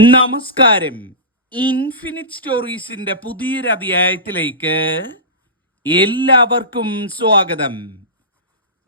നമസ്കാരം. ഇൻഫിനിറ്റ് സ്റ്റോറീസിന്റെ പുതിയൊരു അധ്യായത്തിലേക്ക് എല്ലാവർക്കും സ്വാഗതം.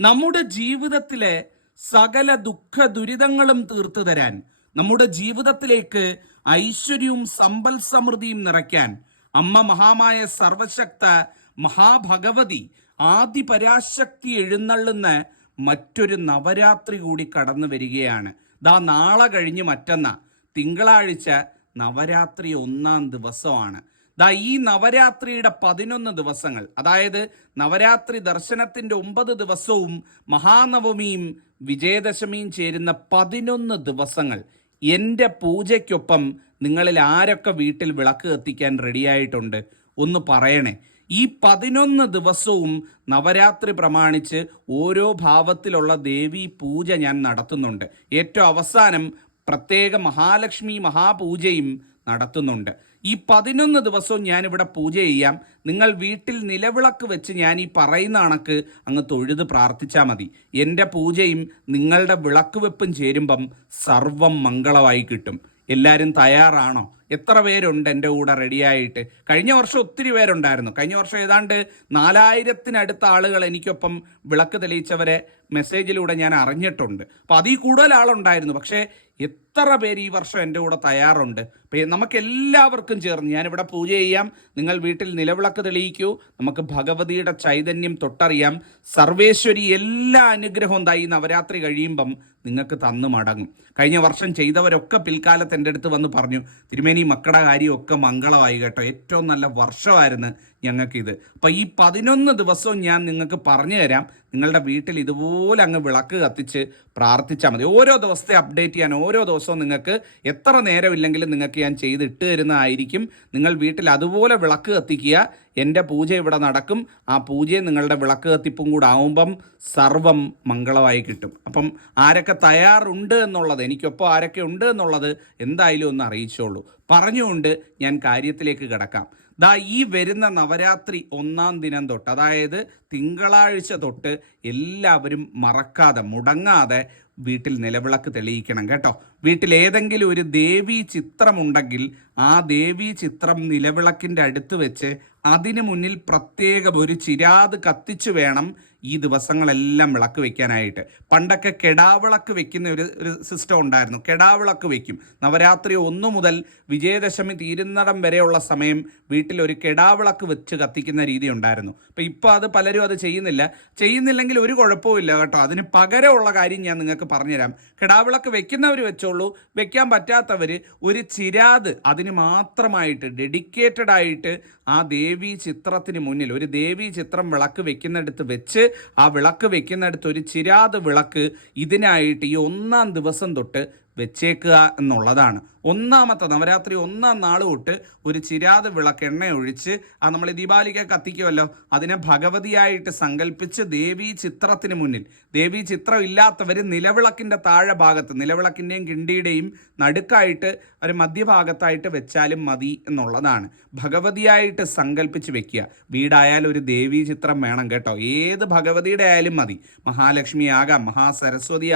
നമ്മുടെ ജീവിതത്തിലെ സകല ദുഃഖ ദുരിതങ്ങളും തീർത്തു തരാൻ നമ്മുടെ ജീവിതത്തിലേക്ക് ഐശ്വര്യവും സമ്പൽ സമൃദ്ധിയും നിറയ്ക്കാൻ അമ്മ മഹാമായ സർവശക്ത മഹാഭഗവതി ആദി പരാശക്തി എഴുന്നള്ളുന്ന മറ്റൊരു നവരാത്രി കൂടി കടന്നു വരികയാണ്. ദാ നാളെ കഴിഞ്ഞ് മറ്റന്ന. തിങ്കളാഴ്ച നവരാത്രി ഒന്നാം ദിവസമാണ്. ദാ ഈ നവരാത്രിയുടെ പതിനൊന്ന് ദിവസങ്ങൾ അതായത് നവരാത്രി ദർശനത്തിന്റെ ഒമ്പത് ദിവസവും മഹാനവമിയും വിജയദശമിയും ചേരുന്ന പതിനൊന്ന് ദിവസങ്ങൾ എന്റെ പൂജയ്ക്കൊപ്പം നിങ്ങളിൽ ആരൊക്കെ വീട്ടിൽ വിളക്ക് കത്തിക്കാൻ റെഡിയായിട്ടുണ്ട്? ഒന്ന് പറയണേ. ഈ പതിനൊന്ന് ദിവസവും നവരാത്രി പ്രമാണിച്ച് ഓരോ ഭാവത്തിലുള്ള ദേവി പൂജ ഞാൻ നടത്തുന്നുണ്ട്. ഏറ്റവും അവസാനം പ്രത്യേക മഹാലക്ഷ്മി മഹാപൂജയും നടത്തുന്നുണ്ട്. ഈ പതിനൊന്ന് ദിവസവും ഞാനിവിടെ പൂജ ചെയ്യാം. നിങ്ങൾ വീട്ടിൽ നിലവിളക്ക് വെച്ച് ഞാൻ ഈ പറയുന്ന കണക്ക് അങ്ങ് തൊഴുത് പ്രാർത്ഥിച്ചാൽ മതി. എന്റെ പൂജയും നിങ്ങളുടെ വിളക്ക് വെപ്പും ചേരുമ്പം സർവം മംഗളമായി കിട്ടും. എല്ലാവരും തയ്യാറാണോ? എത്ര പേരുണ്ട് എന്റെ കൂടെ റെഡിയായിട്ട് കഴിഞ്ഞ വർഷം ഒത്തിരി പേരുണ്ടായിരുന്നു. കഴിഞ്ഞ വർഷം ഏതാണ്ട് നാലായിരത്തിനടുത്ത ആളുകൾ എനിക്കൊപ്പം വിളക്ക് തെളിയിച്ചവരെ മെസ്സേജിലൂടെ ഞാൻ അറിഞ്ഞിട്ടുണ്ട്. അപ്പോൾ അതിൽ കൂടുതൽ ആളുണ്ടായിരുന്നു. പക്ഷേ എത്ര പേര് ഈ വർഷം എന്റെ കൂടെ തയ്യാറുണ്ട്? നമുക്ക് എല്ലാവർക്കും ചേർന്ന് ഞാനിവിടെ പൂജ ചെയ്യാം. നിങ്ങൾ വീട്ടിൽ നിലവിളക്ക് തെളിയിക്കൂ. നമുക്ക് ഭഗവതിയുടെ ചൈതന്യം തൊട്ടറിയാം. സർവേശ്വരി എല്ലാ അനുഗ്രഹവും തായി നവരാത്രി കഴിയുമ്പം നിങ്ങൾക്ക് തന്നു മടങ്ങും. കഴിഞ്ഞ വർഷം ചെയ്തവരൊക്കെ പിൽക്കാലത്ത് എന്റെ അടുത്ത് വന്ന് പറഞ്ഞു തിരുമേനി മക്കളുടെ കാര്യമൊക്കെ മംഗളമായി കേട്ടോ. ഏറ്റവും നല്ല വർഷമായിരുന്നു ഞങ്ങൾക്കിത് അപ്പോൾ ഈ പതിനൊന്ന് ദിവസവും ഞാൻ നിങ്ങൾക്ക് പറഞ്ഞു തരാം. നിങ്ങളുടെ വീട്ടിൽ ഇതുപോലെ അങ്ങ് വിളക്ക് കത്തിച്ച് പ്രാർത്ഥിച്ചാൽ മതി. ഓരോ ദിവസത്തെ അപ്ഡേറ്റ് ചെയ്യാൻ ഓരോ ദിവസവും നിങ്ങൾക്ക് എത്ര നേരമില്ലെങ്കിലും നിങ്ങൾക്ക് ഞാൻ ചെയ്തിട്ട് തരുന്നതായിരിക്കും. നിങ്ങൾ വീട്ടിൽ അതുപോലെ വിളക്ക് കത്തിക്കുക. എന്റെ പൂജ ഇവിടെ നടക്കും. ആ പൂജയും നിങ്ങളുടെ വിളക്ക് കത്തിപ്പും കൂടെ ആവുമ്പം സർവം മംഗളമായി കിട്ടും. അപ്പം ആരൊക്കെ തയ്യാറുണ്ട് എന്നുള്ളത് എനിക്കൊപ്പം ആരൊക്കെ ഉണ്ട് എന്നുള്ളത് എന്തായാലും ഒന്ന് അറിയിച്ചോളൂ. പറഞ്ഞുകൊണ്ട് ഞാൻ കാര്യത്തിലേക്ക് കിടക്കാം. ദാ ഈ വരുന്ന നവരാത്രി ഒന്നാം ദിനം തൊട്ട് അതായത് തിങ്കളാഴ്ച തൊട്ട് എല്ലാവരും മറക്കാതെ മുടങ്ങാതെ വീട്ടിൽ നിലവിളക്ക് തെളിയിക്കണം കേട്ടോ. വീട്ടിൽ ഏതെങ്കിലും ഒരു ദേവീ ചിത്രമുണ്ടെങ്കിൽ ആ ദേവീ ചിത്രം നിലവിളക്കിന്റെ അടുത്ത് വെച്ച് അതിനു മുന്നിൽ പ്രത്യേകം ഒരു ചിരാത് കത്തിച്ചു വേണം ഈ ദിവസങ്ങളെല്ലാം വിളക്ക് വെക്കാനായിട്ട്. പണ്ടൊക്കെ കെടാവിളക്ക് വെക്കുന്ന ഒരു ഒരു സിസ്റ്റം ഉണ്ടായിരുന്നു. കെടാവിളക്ക് വെക്കും. നവരാത്രി ഒന്നു മുതൽ വിജയദശമി തീരുന്നടം വരെയുള്ള സമയം വീട്ടിൽ ഒരു കെടാവിളക്ക് വെച്ച് കത്തിക്കുന്ന രീതി ഉണ്ടായിരുന്നു. അപ്പോൾ ഇപ്പോൾ അത് പലരും അത് ചെയ്യുന്നില്ല. ചെയ്യുന്നില്ലെങ്കിൽ ഒരു കുഴപ്പമില്ല കേട്ടോ. അതിന് പകരമുള്ള കാര്യം ഞാൻ നിങ്ങൾക്ക് പറഞ്ഞുതരാം. കെടാവിളക്ക് വെക്കുന്നവർ വെച്ചോളൂ. വെക്കാൻ പറ്റാത്തവർ ഒരു ചിരാത് അതിന് മാത്രമായിട്ട് ഡെഡിക്കേറ്റഡ് ആയിട്ട് ആ ദേവി ചിത്രത്തിന് മുന്നിൽ ഒരു ദേവി ചിത്രം വിളക്ക് വെക്കുന്നിടത്ത് വെച്ച് ആ വിളക്ക് വെക്കുന്നിടത്ത് ഒരു ചിരാത് വിളക്ക് ഇതിനായിട്ട് ഈ ഒന്നാം ദിവസം തൊട്ട് വെച്ചേക്കുക എന്നുള്ളതാണ്. ഒന്നാമത്തെ നവരാത്രി ഒന്നാം നാൾ തൊട്ട് ഒരു ചിരാത് വിളക്ക് എണ്ണ ഒഴിച്ച് ആ നമ്മൾ ദീപാലിക കത്തിക്കുമല്ലോ അതിനെ ഭഗവതിയായിട്ട് സങ്കല്പിച്ച് ദേവീ ചിത്രത്തിന് മുന്നിൽ ദേവീ ചിത്രം ഇല്ലാത്തവർ നിലവിളക്കിന്റെ താഴെ ഭാഗത്ത് നിലവിളക്കിന്റെയും കിണ്ടിയുടെയും നടുക്കായിട്ട് ഒരു മധ്യഭാഗത്തായിട്ട് വെച്ചാലും മതി എന്നുള്ളതാണ്. ഭഗവതിയായിട്ട് സങ്കല്പിച്ച് വെക്കുക. വീടായാലും ഒരു ദേവീ ചിത്രം വേണം കേട്ടോ. ഏത് ഭഗവതിയുടെ ആയാലും മതി. മഹാലക്ഷ്മി ആകാം മഹാസരസ്വതി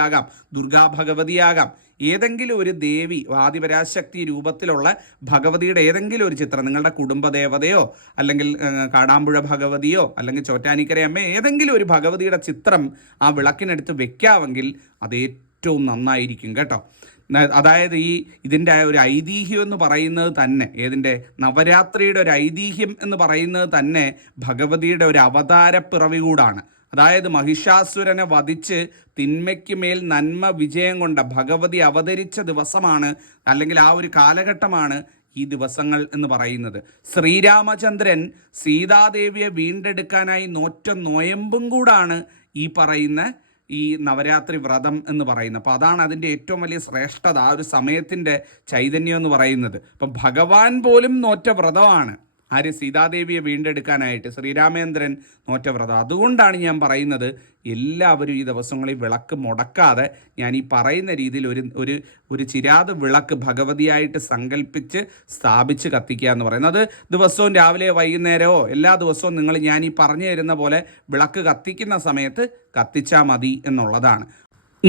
ദുർഗാ ഭഗവതിയാകാം. ഏതെങ്കിലും ഒരു ദേവി ആദിപരാശക്തി രൂപത്തിലുള്ള ഭഗവതിയുടെ ഏതെങ്കിലും ഒരു ചിത്രം നിങ്ങളുടെ കുടുംബദേവതയോ അല്ലെങ്കിൽ കാടാമ്പുഴ ഭഗവതിയോ അല്ലെങ്കിൽ ചോറ്റാനിക്കര അമ്മ ഏതെങ്കിലും ഒരു ഭഗവതിയുടെ ചിത്രം ആ വിളക്കിനടുത്ത് വെക്കാമെങ്കിൽ അത് ഏറ്റവും നന്നായിരിക്കും കേട്ടോ. അതായത് ഈ ഇതിന്റെ ഒരു ഐതിഹ്യം എന്ന് പറയുന്നത് തന്നെ ഏതിന്റെ നവരാത്രിയുടെ ഒരു ഐതിഹ്യം എന്ന് പറയുന്നത് തന്നെ ഭഗവതിയുടെ ഒരു അവതാരപ്പിറവി കൂടാണ്. അതായത് മഹിഷാസുരനെ വധിച്ച് തിന്മയ്ക്ക് മേൽ നന്മ വിജയം കൊണ്ട ഭഗവതി അവതരിച്ച ദിവസമാണ് അല്ലെങ്കിൽ ആ ഒരു കാലഘട്ടമാണ് ഈ ദിവസങ്ങൾ എന്ന് പറയുന്നത്. ശ്രീരാമചന്ദ്രൻ സീതാദേവിയെ വീണ്ടെടുക്കാനായി നോറ്റ നോയമ്പും കൂടാണ് ഈ പറയുന്ന ഈ നവരാത്രി വ്രതം എന്ന് പറയുന്നത്. അപ്പോൾ അതാണ് അതിന്റെ ഏറ്റവും വലിയ ശ്രേഷ്ഠത ആ ഒരു സമയത്തിന്റെ ചൈതന്യം എന്ന് പറയുന്നത്. അപ്പം ഭഗവാൻ പോലും നോറ്റ വ്രതമാണ്. ആര് സീതാദേവിയെ വീണ്ടെടുക്കാനായിട്ട് ശ്രീരാമേന്ദ്രൻ നോറ്റ വ്രതം അതുകൊണ്ടാണ് ഞാൻ പറയുന്നത് എല്ലാവരും ഈ ദിവസങ്ങളിൽ വിളക്ക് മുടക്കാതെ ഞാൻ ഈ പറയുന്ന രീതിയിൽ ഒരു ഒരു ഒരു ചിരാത് വിളക്ക് ഭഗവതിയായിട്ട് സങ്കല്പിച്ച് സ്ഥാപിച്ച് കത്തിക്കുക എന്ന് പറയുന്നത്. ദിവസവും രാവിലെ വൈകുന്നേരമോ എല്ലാ ദിവസവും നിങ്ങൾ ഞാൻ ഈ പറഞ്ഞു തരുന്ന പോലെ വിളക്ക് കത്തിക്കുന്ന സമയത്ത് കത്തിച്ചാൽ മതി എന്നുള്ളതാണ്.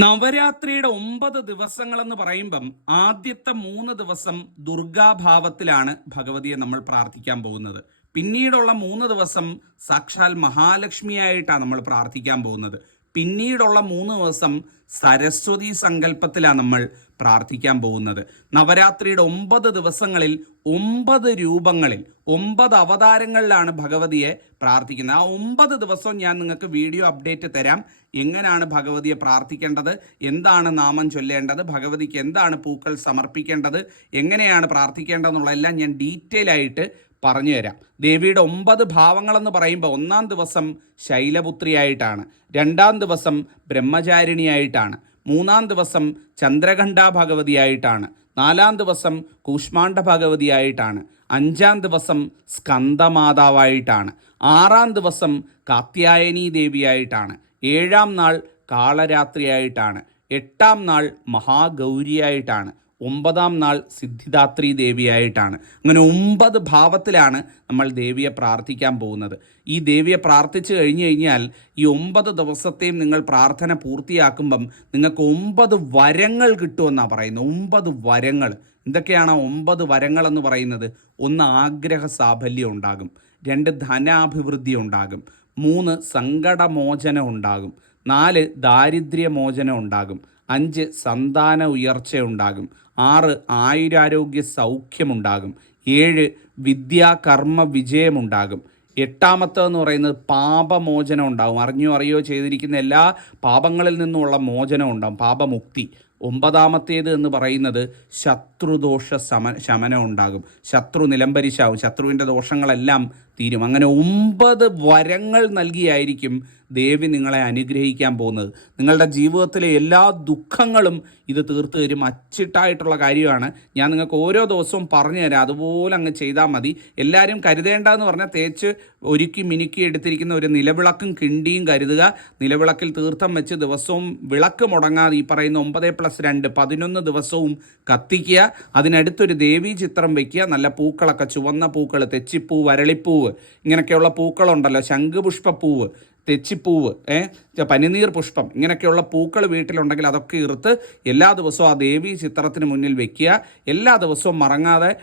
നവരാത്രിയുടെ ഒമ്പത് ദിവസങ്ങളെന്ന് പറയുമ്പം ആദ്യത്തെ മൂന്ന് ദിവസം ദുർഗാഭാവത്തിലാണ് ഭഗവതിയെ നമ്മൾ പ്രാർത്ഥിക്കാൻ പോകുന്നത്. പിന്നീടുള്ള മൂന്ന് ദിവസം സാക്ഷാൽ മഹാലക്ഷ്മിയായിട്ടാണ് നമ്മൾ പ്രാർത്ഥിക്കാൻ പോകുന്നത്. പിന്നീടുള്ള മൂന്ന് ദിവസം സരസ്വതി സങ്കല്പത്തിലാണ് നമ്മൾ പ്രാർത്ഥിക്കാൻ പോകുന്നത്. നവരാത്രിയുടെ ഒമ്പത് ദിവസങ്ങളിൽ ഒമ്പത് രൂപങ്ങളിൽ ഒമ്പത് അവതാരങ്ങളിലാണ് ഭഗവതിയെ പ്രാർത്ഥിക്കുന്നത്. ആ ഒമ്പത് ദിവസവും ഞാൻ നിങ്ങൾക്ക് വീഡിയോ അപ്ഡേറ്റ് തരാം. എങ്ങനെയാണ് ഭഗവതിയെ പ്രാർത്ഥിക്കേണ്ടത്? എന്താണ് നാമം ചൊല്ലേണ്ടത്? ഭഗവതിക്ക് എന്താണ് പൂക്കൾ സമർപ്പിക്കേണ്ടത്? എങ്ങനെയാണ് പ്രാർത്ഥിക്കേണ്ടതെന്നുള്ളതെല്ലാം ഞാൻ ഡീറ്റെയിൽ ആയിട്ട് പറഞ്ഞു തരാം ദേവിയുടെ ഒമ്പത് ഭാവങ്ങളെന്ന് പറയുമ്പോൾ ഒന്നാം ദിവസം ശൈലപുത്രിയായിട്ടാണ് രണ്ടാം ദിവസം ബ്രഹ്മചാരിണിയായിട്ടാണ് മൂന്നാം ദിവസം ചന്ദ്രഘണ്ഠ ഭഗവതിയായിട്ടാണ് നാലാം ദിവസം കൂഷ്മാണ്ഡ ഭഗവതിയായിട്ടാണ് അഞ്ചാം ദിവസം സ്കന്ദമാതാവായിട്ടാണ് ആറാം ദിവസം കാത്യായനി ദേവിയായിട്ടാണ് ഏഴാം നാൾ കാളരാത്രിയായിട്ടാണ്. എട്ടാം നാൾ മഹാഗൗരിയായിട്ടാണ്. ഒമ്പതാം നാൾ സിദ്ധിദാത്രി ദേവിയായിട്ടാണ്. അങ്ങനെ ഒമ്പത് ഭാവത്തിലാണ് നമ്മൾ ദേവിയെ പ്രാർത്ഥിക്കാൻ പോകുന്നത്. ഈ ദേവിയെ പ്രാർത്ഥിച്ചു കഴിഞ്ഞു കഴിഞ്ഞാൽ ഈ ഒമ്പത് ദിവസത്തെയും നിങ്ങൾ പ്രാർത്ഥന പൂർത്തിയാക്കുമ്പം നിങ്ങൾക്ക് ഒമ്പത് വരങ്ങൾ കിട്ടുമെന്നാണ് പറയുന്നത്. ഒമ്പത് വരങ്ങൾ. എന്തൊക്കെയാണ് ഒമ്പത് വരങ്ങൾ എന്ന് പറയുന്നത്? ഒന്ന് ആഗ്രഹ സാഫല്യം ഉണ്ടാകും. രണ്ട് ധനാഭിവൃദ്ധി ഉണ്ടാകും. മൂന്ന് സങ്കടമോചനം ഉണ്ടാകും നാല് ദാരിദ്ര്യമോചനം ഉണ്ടാകും അഞ്ച് സന്താന ഉയർച്ച ഉണ്ടാകും ആറ് ആയുരാരോഗ്യ സൗഖ്യമുണ്ടാകും. ഏഴ് വിദ്യാകർമ്മ വിജയമുണ്ടാകും എട്ടാമത്തേന്ന് പറയുന്നത് പാപമോചനം ഉണ്ടാകും അറിഞ്ഞോ അറിയോ ചെയ്തിരിക്കുന്ന എല്ലാ പാപങ്ങളിൽ നിന്നുമുള്ള മോചനം ഉണ്ടാകും പാപമുക്തി. ഒമ്പതാമത്തേത് എന്ന് പറയുന്നത് ശത്രുദോഷ സമ ശമനം ഉണ്ടാകും ശത്രു നിലംപരിശാവും. ശത്രുവിന്റെ ദോഷങ്ങളെല്ലാം തീരും. അങ്ങനെ ഒമ്പത് വരങ്ങൾ നൽകിയായിരിക്കും ദേവി നിങ്ങളെ അനുഗ്രഹിക്കാൻ പോകുന്നത്. നിങ്ങളുടെ ജീവിതത്തിലെ എല്ലാ ദുഃഖങ്ങളും ഇത് തീർത്ത് തരും. അച്ചിട്ടായിട്ടുള്ള കാര്യമാണ്. ഞാൻ നിങ്ങൾക്ക് ഓരോ ദിവസവും പറഞ്ഞു തരാം. അതുപോലെ അങ്ങ് ചെയ്താൽ മതി. എല്ലാവരും കരുതേണ്ടതെന്ന് പറഞ്ഞാൽ തേച്ച് ഒരുക്കി മിനുക്കി എടുത്തിരിക്കുന്ന ഒരു നിലവിളക്കും കിണ്ടിയും കരുതുക. നിലവിളക്കിൽ തീർത്ഥം വെച്ച് ദിവസവും വിളക്ക് മുടങ്ങാതെ ഈ പറയുന്ന ഒമ്പത് പ്ലസ് രണ്ട് പതിനൊന്ന് ദിവസവും കത്തിക്കുക. അതിനടുത്തൊരു ദേവീ ചിത്രം വയ്ക്കുക. നല്ല പൂക്കളൊക്കെ ചുവന്ന പൂക്കൾ തെച്ചിപ്പൂ വരളിപ്പൂവ് ഇങ്ങനെയൊക്കെയുള്ള പൂക്കളുണ്ടല്ലോ. ശംഖുപുഷ്പപ്പൂവ് തെച്ചിപ്പൂവ് ഏഹ് പനിനീർ പുഷ്പം. ഇങ്ങനെയൊക്കെയുള്ള പൂക്കൾ വീട്ടിലുണ്ടെങ്കിൽ അതൊക്കെ ഇറുത്ത് എല്ലാ ദിവസവും ആ ദേവി ചിത്രത്തിന് മുന്നിൽ വെക്കുക. എല്ലാ ദിവസവും മറങ്ങാതെ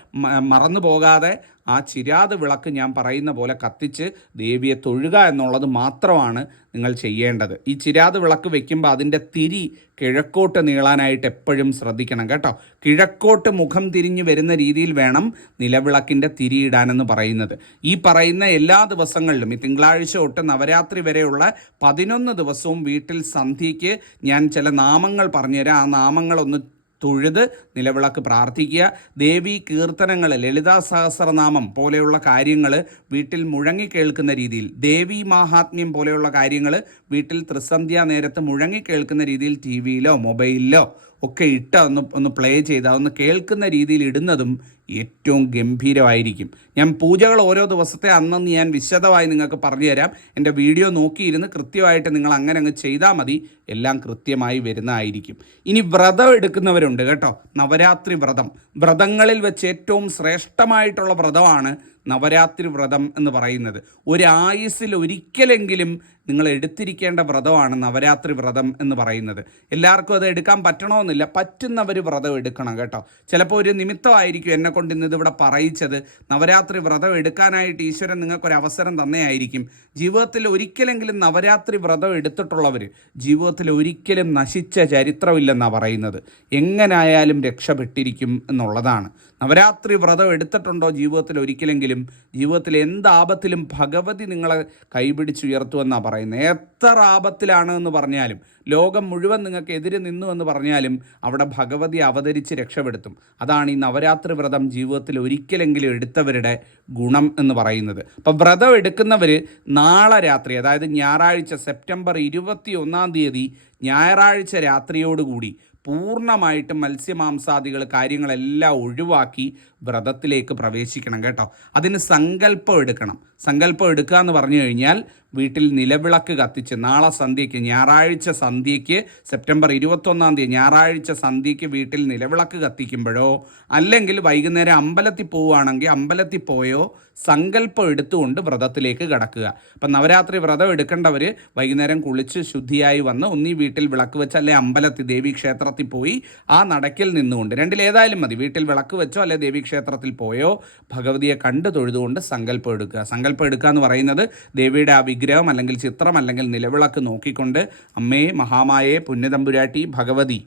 മറന്നു പോകാതെ ആ ചിരാത് വിളക്ക് ഞാൻ പറയുന്ന പോലെ കത്തിച്ച് ദേവിയെ തൊഴുക എന്നുള്ളത് മാത്രമാണ് നിങ്ങൾ ചെയ്യേണ്ടത്. ഈ ചിരാത് വിളക്ക് വെക്കുമ്പോൾ അതിന്റെ തിരി കിഴക്കോട്ട് നീളാനായിട്ട് എപ്പോഴും ശ്രദ്ധിക്കണം കേട്ടോ. കിഴക്കോട്ട് മുഖം തിരിഞ്ഞ് വരുന്ന രീതിയിൽ വേണം നിലവിളക്കിന്റെ തിരി ഇടാനെന്ന് പറയുന്നത്. ഈ പറയുന്ന എല്ലാ ദിവസങ്ങളിലും ഈ തിങ്കളാഴ്ച തൊട്ട് നവരാത്രി വരെയുള്ള പതിനൊന്ന് ദിവസവും വീട്ടിൽ സന്ധ്യയ്ക്ക് ഞാൻ ചില നാമങ്ങൾ പറഞ്ഞുതരാം. ആ നാമങ്ങളൊന്ന് തൊഴുത് നിലവിളക്ക് പ്രാർത്ഥിക്കുക. ദേവി കീർത്തനങ്ങൾ ലളിതാ സഹസ്രനാമം പോലെയുള്ള കാര്യങ്ങൾ വീട്ടിൽ മുഴങ്ങി കേൾക്കുന്ന രീതിയിൽ ദേവി മാഹാത്മ്യം പോലെയുള്ള കാര്യങ്ങൾ വീട്ടിൽ ത്രിസന്ധ്യ നേരത്ത് മുഴങ്ങി കേൾക്കുന്ന രീതിയിൽ ടി വിയിലോ മൊബൈലിലോ ഒക്കെ ഇട്ട് ഒന്ന് ഒന്ന് പ്ലേ ചെയ്ത് അതൊന്ന് കേൾക്കുന്ന രീതിയിൽ ഇടുന്നതും ഏറ്റവും ഗംഭീരമായിരിക്കും. ഞാൻ പൂജകൾ ഓരോ ദിവസത്തെ അന്നെന്ന് ഞാൻ വിശദമായി നിങ്ങൾക്ക് പറഞ്ഞു തരാം. എന്റെ വീഡിയോ നോക്കിയിരുന്ന് കൃത്യമായിട്ട് നിങ്ങൾ അങ്ങനെ അങ്ങ് ചെയ്താൽ മതി. എല്ലാം കൃത്യമായി വരുന്നതായിരിക്കും. ഇനി വ്രതം എടുക്കുന്നവരുണ്ട് കേട്ടോ. നവരാത്രി വ്രതം. വ്രതങ്ങളിൽ വെച്ച് ഏറ്റവും ശ്രേഷ്ഠമായിട്ടുള്ള വ്രതമാണ് നവരാത്രി വ്രതം എന്ന് പറയുന്നത്. ഒരു ആയുസ്സിൽ ഒരിക്കലെങ്കിലും നിങ്ങൾ എടുത്തിരിക്കേണ്ട വ്രതമാണ് നവരാത്രി വ്രതം എന്ന് പറയുന്നത്. എല്ലാവർക്കും അത് എടുക്കാൻ പറ്റണമെന്നില്ല പറ്റുന്നവർ വ്രതം എടുക്കണം കേട്ടോ. ചിലപ്പോൾ ഒരു നിമിത്തമായിരിക്കും എന്നെ കൊണ്ട് ഇന്ന് ഇതിവിടെ പറയിച്ചത്. നവരാത്രി വ്രതം എടുക്കാനായിട്ട് ഈശ്വരൻ നിങ്ങൾക്കൊരു അവസരം തന്നെയായിരിക്കും. ജീവിതത്തിൽ ഒരിക്കലെങ്കിലും നവരാത്രി വ്രതം എടുത്തിട്ടുള്ളവർ ജീവിതത്തിൽ ഒരിക്കലും നശിച്ച ചരിത്രമില്ലെന്നാണ് പറയുന്നത്. എങ്ങനായാലും രക്ഷപ്പെട്ടിരിക്കും എന്നുള്ളതാണ്. നവരാത്രി വ്രതം എടുത്തിട്ടുണ്ടോ ജീവിതത്തിൽ ഒരിക്കലെങ്കിലും? ജീവിതത്തിൽ എന്ത് ആപത്തിലും ഭഗവതി നിങ്ങളെ കൈപിടിച്ചുയർത്തുമെന്നാണ് പറയുന്നത്. എത്ര ആപത്തിലാണ് എന്ന് പറഞ്ഞാലും ലോകം മുഴുവൻ നിങ്ങൾക്ക് എതിരെ നിന്നു എന്ന് പറഞ്ഞാലും അവിടെ ഭഗവതി അവതരിച്ച് രക്ഷപ്പെടുത്തും. അതാണ് ഈ നവരാത്രി വ്രതം ജീവിതത്തിൽ ഒരിക്കലെങ്കിലും എടുത്തവരുടെ ഗുണം എന്ന് പറയുന്നത്. അപ്പോൾ വ്രതം എടുക്കുന്നവർ നാളെ രാത്രി അതായത് ഞായറാഴ്ച സെപ്റ്റംബർ ഇരുപത്തി ഒന്നാം തീയതി ഞായറാഴ്ച രാത്രിയോടുകൂടി പൂർണമായിട്ടും മത്സ്യമാംസാദികൾ കാര്യങ്ങളെല്ലാം ഒഴിവാക്കി വ്രതത്തിലേക്ക് പ്രവേശിക്കണം കേട്ടോ. അതിന് സങ്കല്പം എടുക്കണം. സങ്കല്പം എടുക്കുക എന്ന് പറഞ്ഞു കഴിഞ്ഞാൽ വീട്ടിൽ നിലവിളക്ക് കത്തിച്ച് നാളെ സന്ധ്യയ്ക്ക് ഞായറാഴ്ച സന്ധ്യയ്ക്ക് സെപ്റ്റംബർ ഇരുപത്തൊന്നാം തീയതി ഞായറാഴ്ച സന്ധ്യയ്ക്ക് വീട്ടിൽ നിലവിളക്ക് കത്തിക്കുമ്പോഴോ അല്ലെങ്കിൽ വൈകുന്നേരം അമ്പലത്തിൽ പോവുകയാണെങ്കിൽ അമ്പലത്തിൽ പോയോ സങ്കല്പം എടുത്തുകൊണ്ട് വ്രതത്തിലേക്ക് കടക്കുക. അപ്പം നവരാത്രി വ്രതം എടുക്കേണ്ടവർ വൈകുന്നേരം കുളിച്ച് ശുദ്ധിയായി വന്ന് ഒന്നീ വീട്ടിൽ വിളക്ക് വെച്ച് അല്ലെ അമ്പലത്തിൽ ദേവീ ക്ഷേത്രത്തിൽ പോയി ആ നടക്കിൽ നിന്നുകൊണ്ട് രണ്ടിലേതായാലും മതി. വീട്ടിൽ വിളക്ക് വെച്ചോ അല്ലെ ദേവീ ക്ഷേത്രത്തിൽ പോയോ ഭഗവതിയെ കണ്ട് തൊഴുതുകൊണ്ട് സങ്കല്പം എടുക്കുക. സങ്കല്പം എടുക്കുക എന്ന് പറയുന്നത് ദേവിയുടെ ആ വിഗ്രഹം അല്ലെങ്കിൽ ചിത്രം അല്ലെങ്കിൽ നിലവിളക്ക് നോക്കിക്കൊണ്ട് അമ്മയെ മഹാമായെ പുണ്യതമ്പുരാട്ടി ഭഗവതി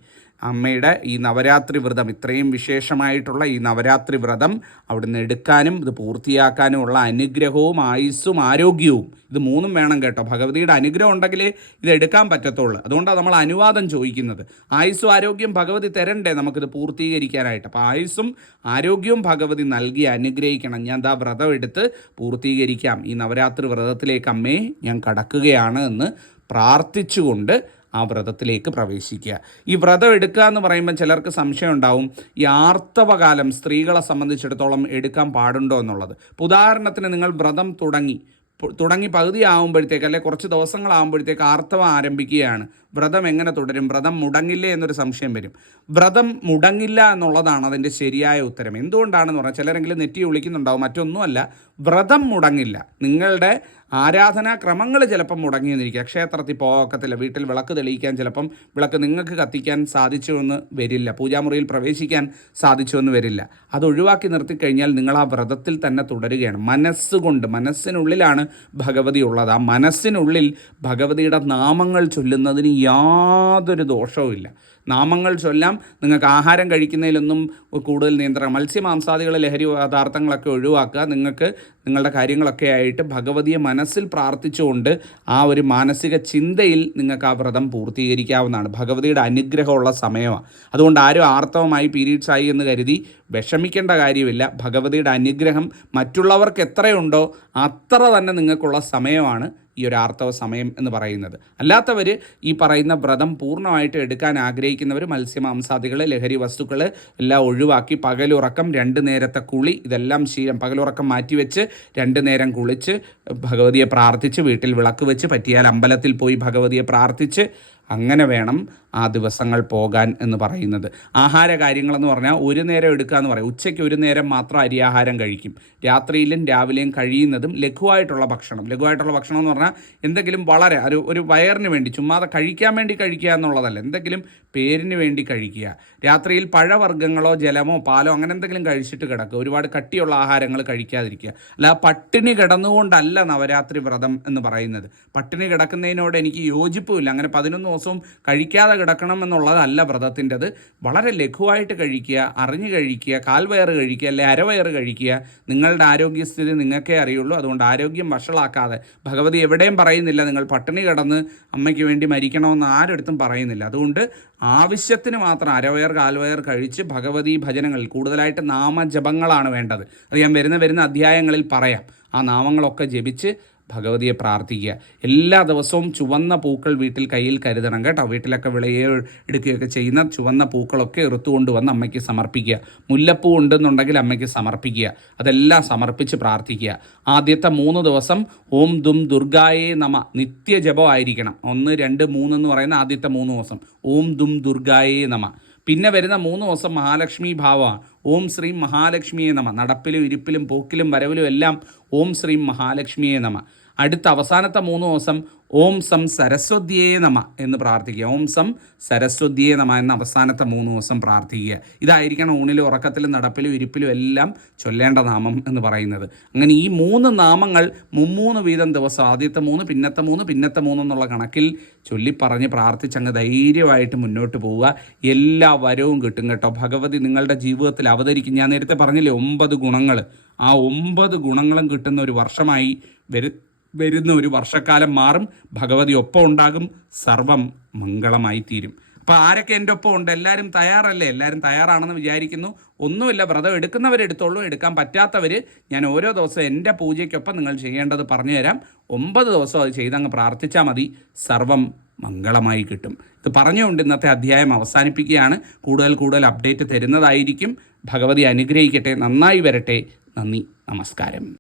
അമ്മയുടെ ഈ നവരാത്രി വ്രതം ഇത്രയും വിശേഷമായിട്ടുള്ള ഈ നവരാത്രി വ്രതം അവിടുന്ന് എടുക്കാനും ഇത് പൂർത്തിയാക്കാനും ഉള്ള അനുഗ്രഹവും ആയുസ്സും ആരോഗ്യവും ഇത് മൂന്നും വേണം കേട്ടോ. ഭഗവതിയുടെ അനുഗ്രഹം ഉണ്ടെങ്കിലേ ഇത് എടുക്കാൻ പറ്റത്തുള്ളൂ. അതുകൊണ്ടാണ് നമ്മൾ അനുവാദം ചോദിക്കുന്നത്. ആയുസ്സും ആരോഗ്യം ഭഗവതി തരണ്ടേ നമുക്കിത് പൂർത്തീകരിക്കാനായിട്ട്. അപ്പോൾ ആയുസ്സും ആരോഗ്യവും ഭഗവതി നൽകി അനുഗ്രഹിക്കണം. ഞാൻ ദാ വ്രതം എടുത്ത് പൂർത്തീകരിക്കാം. ഈ നവരാത്രി വ്രതത്തിലേക്ക് അമ്മേ ഞാൻ കടക്കുകയാണ് എന്ന് പ്രാർത്ഥിച്ചുകൊണ്ട് ആ വ്രതത്തിലേക്ക് പ്രവേശിക്കുക. ഈ വ്രതം എടുക്കുക എന്ന് പറയുമ്പോൾ ചിലർക്ക് സംശയം ഉണ്ടാവും ഈ ആർത്തവകാലം സ്ത്രീകളെ സംബന്ധിച്ചിടത്തോളം എടുക്കാൻ പാടുണ്ടോ എന്നുള്ളത്. ഉദാഹരണത്തിന് നിങ്ങൾ വ്രതം തുടങ്ങി തുടങ്ങി പകുതി ആകുമ്പോഴത്തേക്ക് അല്ലെ കുറച്ച് ദിവസങ്ങളാകുമ്പോഴത്തേക്ക് ആർത്തവം ആരംഭിക്കുകയാണ്. വ്രതം എങ്ങനെ തുടരും? വ്രതം മുടങ്ങില്ലേ എന്നൊരു സംശയം വരും. വ്രതം മുടങ്ങില്ല എന്നുള്ളതാണ് അതിന്റെ ശരിയായ ഉത്തരം. എന്തുകൊണ്ടാണെന്ന് പറഞ്ഞാൽ ചിലരെങ്കിലും നെറ്റി വിളിക്കുന്നുണ്ടാവും മറ്റൊന്നുമല്ല വ്രതം മുടങ്ങില്ല. നിങ്ങളുടെ ആരാധനാ ചിലപ്പം ചിലപ്പം മുടങ്ങിയെന്നിരിക്കുക. ക്ഷേത്രത്തിൽ പോകത്തില്ല വീട്ടിൽ വിളക്ക് തെളിയിക്കാൻ ചിലപ്പം വിളക്ക് നിങ്ങൾക്ക് കത്തിക്കാൻ സാധിച്ചു എന്ന് വരില്ല. പൂജാമുറിയിൽ പ്രവേശിക്കാൻ സാധിച്ചു എന്ന് വരില്ല. അത് ഒഴിവാക്കി നിർത്തിക്കഴിഞ്ഞാൽ നിങ്ങൾ ആ വ്രതത്തിൽ തന്നെ തുടരുകയാണ്. മനസ്സുകൊണ്ട് മനസ്സിനുള്ളിലാണ് ഭഗവതി ഉള്ളത്. ആ മനസ്സിനുള്ളിൽ ഭഗവതിയുടെ നാമങ്ങൾ ചൊല്ലുന്നതിന് യാതൊരു ദോഷവുമില്ല നാമങ്ങൾ ചൊല്ലാം നിങ്ങൾക്ക് ആഹാരം കഴിക്കുന്നതിലൊന്നും കൂടുതൽ നിയന്ത്രണം. മത്സ്യമാംസാദികൾ ലഹരി പദാർത്ഥങ്ങളൊക്കെ ഒഴിവാക്കുക. നിങ്ങൾക്ക് നിങ്ങളുടെ കാര്യങ്ങളൊക്കെ ആയിട്ട് ഭഗവതിയെ മനസ്സിൽ പ്രാർത്ഥിച്ചുകൊണ്ട് ആ ഒരു മാനസിക ചിന്തയിൽ നിങ്ങൾക്ക് ആ വ്രതം പൂർത്തീകരിക്കാവുന്നതാണ്. ഭഗവതിയുടെ അനുഗ്രഹമുള്ള സമയമാണ് അതുകൊണ്ട് ആരും ആർത്തവമായി പീരീഡ്സ് ആയി എന്ന് കരുതി വിഷമിക്കേണ്ട കാര്യമില്ല. ഭഗവതിയുടെ അനുഗ്രഹം മറ്റുള്ളവർക്ക് എത്രയുണ്ടോ അത്ര തന്നെ നിങ്ങൾക്കുള്ള സമയമാണ്. ഈ ഒരു ആർത്തവ സമയം എന്ന് പറയുന്നത്. അല്ലാത്തവർ ഈ പറയുന്ന വ്രതം പൂർണമായിട്ട് എടുക്കാൻ ആഗ്രഹിക്കുന്നവർ മത്സ്യമാംസാദികൾ ലഹരി വസ്തുക്കൾ എല്ലാം ഒഴിവാക്കി പകലുറക്കം രണ്ട് നേരത്തെ കുളി ഇതെല്ലാം ശീലം പകലുറക്കം മാറ്റിവെച്ച് രണ്ട് നേരം കുളിച്ച് ഭഗവതിയെ പ്രാർത്ഥിച്ച് വീട്ടിൽ വിളക്ക് വെച്ച് പറ്റിയാൽ അമ്പലത്തിൽ പോയി ഭഗവതിയെ പ്രാർത്ഥിച്ച് അങ്ങനെ വേണം ആ ദിവസങ്ങൾ പോകാൻ എന്ന് പറയുന്നത്. ആഹാര കാര്യങ്ങളെന്ന് പറഞ്ഞാൽ ഒരു നേരം എടുക്കുക എന്ന് പറയും. ഉച്ചയ്ക്ക് ഒരു നേരം മാത്രം അരിയാഹാരം കഴിക്കും. രാത്രിയിലും രാവിലെയും കഴിയുന്നതും ലഘുവായിട്ടുള്ള ഭക്ഷണം. ലഘുവായിട്ടുള്ള ഭക്ഷണം എന്ന് പറഞ്ഞാൽ എന്തെങ്കിലും വളരെ ഒരു ഒരു വയറിന് വേണ്ടി ചുമ്മാതെ കഴിക്കാൻ വേണ്ടി കഴിക്കുക എന്നുള്ളതല്ല. എന്തെങ്കിലും പേരിന് വേണ്ടി കഴിക്കുക. രാത്രിയിൽ പഴവർഗങ്ങളോ ജലമോ പാലോ അങ്ങനെ എന്തെങ്കിലും കഴിച്ചിട്ട് കിടക്കുക. ഒരുപാട് കട്ടിയുള്ള ആഹാരങ്ങൾ കഴിക്കാതിരിക്കുക. അല്ല പട്ടിണി കിടന്നുകൊണ്ടല്ല നവരാത്രി വ്രതം എന്ന് പറയുന്നത്. പട്ടിണി കിടക്കുന്നതിനോട് എനിക്ക് യോജിപ്പുമില്ല. അങ്ങനെ പതിനൊന്ന് ദിവസവും കഴിക്കാതെ കിടക്കണം എന്നുള്ളതല്ല വ്രതത്തിന്റെത്. വളരെ ലഘുവായിട്ട് കഴിക്കുക അറിഞ്ഞു കഴിക്കുക കാൽവയറ് കഴിക്കുക അല്ലെ അരവയറ് കഴിക്കുക. നിങ്ങളുടെ ആരോഗ്യസ്ഥിതി നിങ്ങൾക്കേ അറിയുള്ളൂ. അതുകൊണ്ട് ആരോഗ്യം വഷളാക്കാതെ. ഭഗവതി എവിടെയും പറയുന്നില്ല നിങ്ങൾ പട്ടിണി കിടന്ന് അമ്മയ്ക്ക് വേണ്ടി മരിക്കണമെന്ന് ആരെടുത്തും പറയുന്നില്ല. അതുകൊണ്ട് ആവശ്യത്തിന് മാത്രം അരവയർ കാൽവയർ കഴിച്ച് ഭഗവതി ഭജനങ്ങൾ കൂടുതലായിട്ട് നാമജപങ്ങളാണ് വേണ്ടത്. അത് ഞാൻ വരുന്ന വരുന്ന അധ്യായങ്ങളിൽ പറയാം. ആ നാമങ്ങളൊക്കെ ജപിച്ച് ഭഗവതിയെ പ്രാർത്ഥിക്കുക. എല്ലാ ദിവസവും ചുവന്ന പൂക്കൾ വീട്ടിൽ കയ്യിൽ കരുതണം കേട്ടോ. വീട്ടിലൊക്കെ വിളയെ എടുക്കുകയൊക്കെ ചെയ്യുന്ന ചുവന്ന പൂക്കളൊക്കെ എറുത്തുകൊണ്ട് വന്ന് അമ്മയ്ക്ക് സമർപ്പിക്കുക. മുല്ലപ്പൂ ഉണ്ടെന്നുണ്ടെങ്കിൽ അമ്മയ്ക്ക് സമർപ്പിക്കുക. അതെല്ലാം സമർപ്പിച്ച് പ്രാർത്ഥിക്കുക. ആദ്യത്തെ മൂന്ന് ദിവസം ഓം ദും ദുർഗായേ നമ നിത്യജപമായിരിക്കണം. ഒന്ന് രണ്ട് മൂന്ന് എന്ന് പറയുന്ന ആദ്യത്തെ മൂന്ന് ദിവസം. ഓം ദും ദുർഗായേ നമ. പിന്നെ വരുന്ന മൂന്ന് ദിവസം മഹാലക്ഷ്മി ഭാവമാണ്. ഓം ശ്രീം മഹാലക്ഷ്മിയെ നമ. നടപ്പിലും ഇരിപ്പിലും പോക്കിലും വരവിലും എല്ലാം ഓം ശ്രീം മഹാലക്ഷ്മിയെ നമ. അടുത്ത അവസാനത്തെ മൂന്ന് ദിവസം ഓം സം സരസ്വതിയേ നമ എന്ന് പ്രാർത്ഥിക്കുക. ഓം സം സരസ്വതിയേ നമ എന്ന അവസാനത്തെ മൂന്ന് ദിവസം പ്രാർത്ഥിക്കുക. ഇതായിരിക്കണം ഊണിലും ഉറക്കത്തിലും നടപ്പിലും ഇരിപ്പിലും എല്ലാം ചൊല്ലേണ്ട നാമം എന്ന് പറയുന്നത്. അങ്ങനെ ഈ മൂന്ന് നാമങ്ങൾ മുമ്മൂന്ന് വീതം ദിവസം ആദ്യത്തെ മൂന്ന് പിന്നത്തെ മൂന്ന് പിന്നത്തെ മൂന്ന് എന്നുള്ള കണക്കിൽ ചൊല്ലിപ്പറഞ്ഞ് പ്രാർത്ഥിച്ച് അങ്ങ് ധൈര്യമായിട്ട് മുന്നോട്ട് പോവുക. എല്ലാ വരവും കിട്ടും കേട്ടോ. ഭഗവതി നിങ്ങളുടെ ജീവിതത്തിൽ അവതരിക്കും. ഞാൻ നേരത്തെ പറഞ്ഞില്ലേ ഒമ്പത് ഗുണങ്ങൾ. ആ ഒമ്പത് ഗുണങ്ങളും കിട്ടുന്ന ഒരു വർഷമായി വരു വരുന്ന ഒരു വർഷക്കാലം മാറും ഭഗവതി ഒപ്പം ഉണ്ടാകും സർവം മംഗളമായി തീരും. അപ്പോൾ ആരൊക്കെ എന്റെ ഒപ്പം ഉണ്ട്? എല്ലാവരും തയ്യാറല്ലേ? എല്ലാവരും തയ്യാറാണെന്ന് വിചാരിക്കുന്നു. ഒന്നുമില്ല വ്രതം എടുക്കുന്നവരെടുത്തോളൂ എടുക്കാൻ പറ്റാത്തവർ ഞാൻ ഓരോ ദിവസവും എന്റെ പൂജയ്ക്കൊപ്പം നിങ്ങൾ ചെയ്യേണ്ടത് പറഞ്ഞു തരാം. ഒമ്പത് ദിവസം അത് ചെയ്തങ്ങ് പ്രാർത്ഥിച്ചാൽ മതി. സർവം മംഗളമായി കിട്ടും. ഇത് പറഞ്ഞുകൊണ്ട് ഇന്നത്തെ അധ്യായം അവസാനിപ്പിക്കുകയാണ്. കൂടുതൽ കൂടുതൽ അപ്ഡേറ്റ് തരുന്നതായിരിക്കും. ഭഗവതി അനുഗ്രഹിക്കട്ടെ. നന്നായി വരട്ടെ. നന്ദി. നമസ്കാരം.